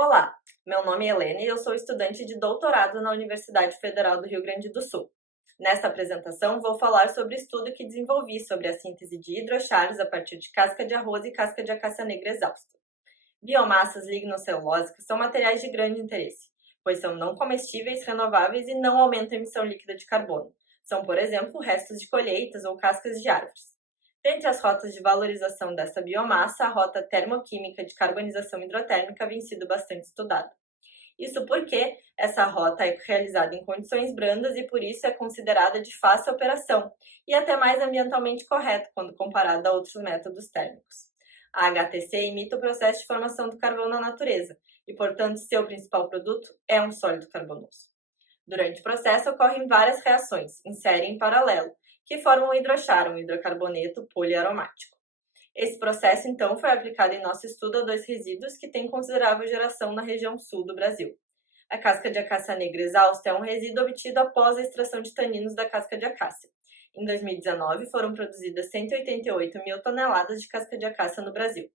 Olá, meu nome é Helena e eu sou estudante de doutorado na Universidade Federal do Rio Grande do Sul. Nesta apresentação, vou falar sobre o estudo que desenvolvi sobre a síntese de hidrochares a partir de casca de arroz e casca de acácia negra exausta. Biomassas lignocelulósicas são materiais de grande interesse, pois são não comestíveis, renováveis e não aumentam a emissão líquida de carbono. São, por exemplo, restos de colheitas ou cascas de árvores. Dentre as rotas de valorização dessa biomassa, a rota termoquímica de carbonização hidrotérmica vem sido bastante estudada. Isso porque essa rota é realizada em condições brandas e por isso é considerada de fácil operação e até mais ambientalmente correta quando comparada a outros métodos térmicos. A HTC imita o processo de formação do carvão na natureza e, portanto, seu principal produto é um sólido carbonoso. Durante o processo ocorrem várias reações, em série e em paralelo, que formam o hidrochar, um hidrocarboneto poliaromático. Esse processo, então, foi aplicado em nosso estudo a dois resíduos que têm considerável geração na região sul do Brasil. A casca de acácia negra exausta é um resíduo obtido após a extração de taninos da casca de acácia. Em 2019, foram produzidas 188 mil toneladas de casca de acácia no Brasil.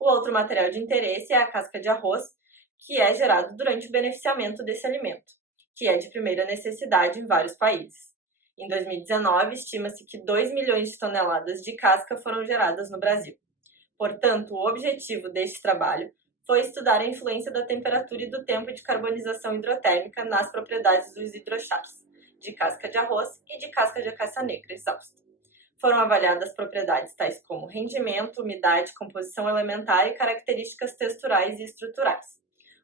O outro material de interesse é a casca de arroz, que é gerado durante o beneficiamento desse alimento, que é de primeira necessidade em vários países. Em 2019, estima-se que 2 milhões de toneladas de casca foram geradas no Brasil. Portanto, o objetivo deste trabalho foi estudar a influência da temperatura e do tempo de carbonização hidrotérmica nas propriedades dos hidrochars, de casca de arroz e de casca de acácia negra exausta. Foram avaliadas propriedades tais como rendimento, umidade, composição elementar e características texturais e estruturais.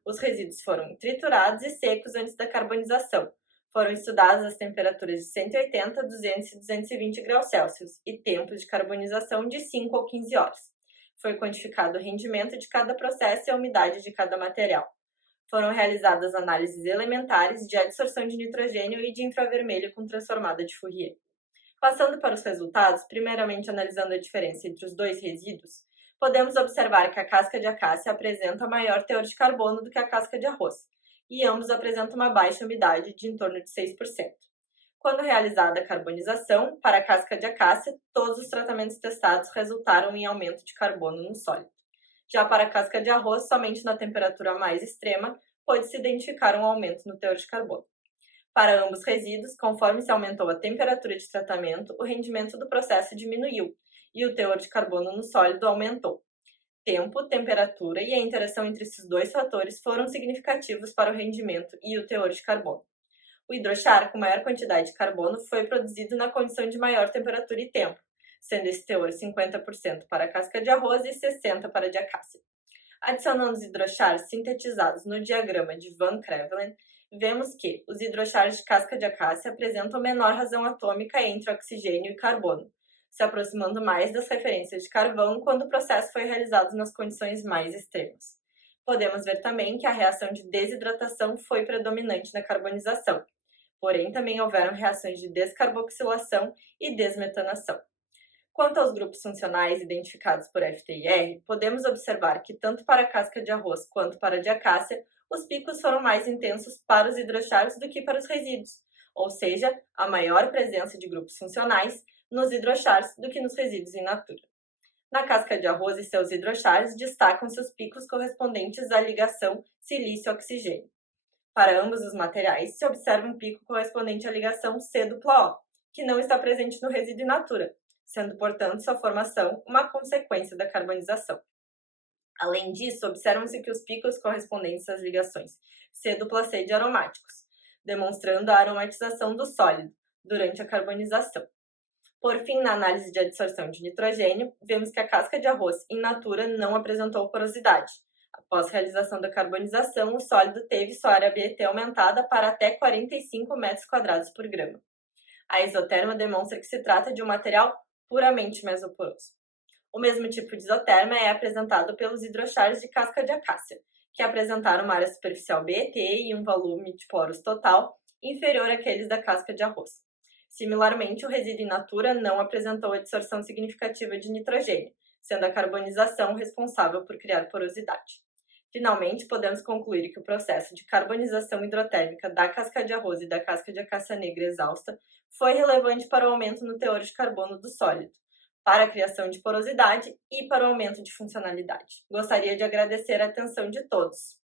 Os resíduos foram triturados e secos antes da carbonização. Foram estudadas as temperaturas de 180, 200 e 220 graus Celsius e tempos de carbonização de 5 ou 15 horas. Foi quantificado o rendimento de cada processo e a umidade de cada material. Foram realizadas análises elementares de adsorção de nitrogênio e de infravermelho com transformada de Fourier. Passando para os resultados, primeiramente analisando a diferença entre os dois resíduos, podemos observar que a casca de acácia apresenta maior teor de carbono do que a casca de arroz, e ambos apresentam uma baixa umidade de em torno de 6%. Quando realizada a carbonização, para a casca de acácia, todos os tratamentos testados resultaram em aumento de carbono no sólido. Já para a casca de arroz, somente na temperatura mais extrema, pôde-se identificar um aumento no teor de carbono. Para ambos resíduos, conforme se aumentou a temperatura de tratamento, o rendimento do processo diminuiu e o teor de carbono no sólido aumentou. Tempo, temperatura e a interação entre esses dois fatores foram significativos para o rendimento e o teor de carbono. O hidrochar com maior quantidade de carbono foi produzido na condição de maior temperatura e tempo, sendo esse teor 50% para a casca de arroz e 60% para a de acácia. Adicionando os hidrochars sintetizados no diagrama de Van Crevelen, vemos que os hidrochars de casca de acácia apresentam menor razão atômica entre oxigênio e carbono, se aproximando mais das referências de carvão quando o processo foi realizado nas condições mais extremas. Podemos ver também que a reação de desidratação foi predominante na carbonização, porém também houveram reações de descarboxilação e desmetanação. Quanto aos grupos funcionais identificados por FTIR, podemos observar que tanto para a casca de arroz quanto para a de acácia, os picos foram mais intensos para os hidrochars do que para os resíduos, ou seja, a maior presença de grupos funcionais nos hidrochars do que nos resíduos in natura. Na casca de arroz e seus hidrochars destacam-se os picos correspondentes à ligação silício-oxigênio. Para ambos os materiais, se observa um pico correspondente à ligação C-O, que não está presente no resíduo in natura, sendo, portanto, sua formação uma consequência da carbonização. Além disso, observam-se que os picos correspondentes às ligações C-C de aromáticos, demonstrando a aromatização do sólido durante a carbonização. Por fim, na análise de adsorção de nitrogênio, vemos que a casca de arroz in natura não apresentou porosidade. Após realização da carbonização, o sólido teve sua área BET aumentada para até 45 metros quadrados por grama. A isoterma demonstra que se trata de um material puramente mesoporoso. O mesmo tipo de isoterma é apresentado pelos hidrochars de casca de acácia, que apresentaram uma área superficial BET e um volume de poros total inferior àqueles da casca de arroz. Similarmente, o resíduo in natura não apresentou adsorção significativa de nitrogênio, sendo a carbonização responsável por criar porosidade. Finalmente, podemos concluir que o processo de carbonização hidrotérmica da casca de arroz e da casca de acácia negra exausta foi relevante para o aumento no teor de carbono do sólido, para a criação de porosidade e para o aumento de funcionalidade. Gostaria de agradecer a atenção de todos.